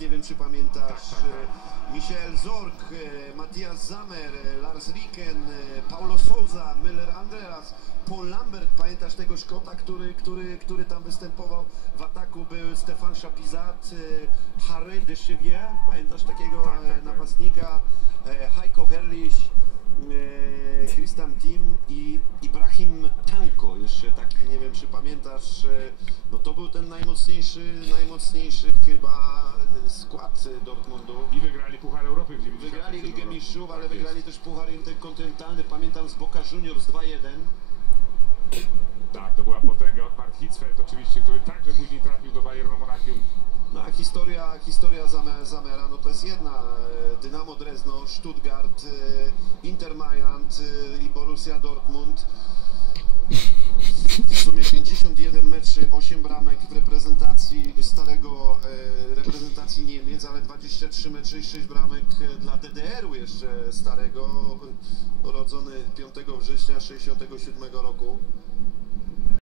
Nie wiem czy pamiętasz, e, Michael Zorg, e, Matthias Zammer, e, Lars Riken, Paulo Souza, Müller Andreas, Paul Lambert, pamiętasz tego Szkota, który, który, który tam występował w ataku, był Stefan Chapizat, e, Harry de Chevier, pamiętasz takiego Jeszcze taki, nie wiem czy pamiętasz, no to był ten najmocniejszy, najmocniejszy chyba skład Dortmundu. I wygrali Puchar Europy w 90. Wygrali Ligę Mistrzów, ale Tak wygrali też Puchar Interkontynentalny, pamiętam z Boca Juniors 2-1. Tak, to była potęga od Mark Hitzfeld oczywiście, który także później trafił do Bayernu Monachium. No a historia, historia Zame- Zamera, no to jest jedna. e, Dynamo Drezno, Stuttgart, e, Inter Mailand e, i Borussia Dortmund. W sumie 51 meczy, 8 bramek w reprezentacji starego e, reprezentacji Niemiec, ale 23 mecze i 6 bramek e, dla DDR-u jeszcze starego, urodzony 5 września 67 roku.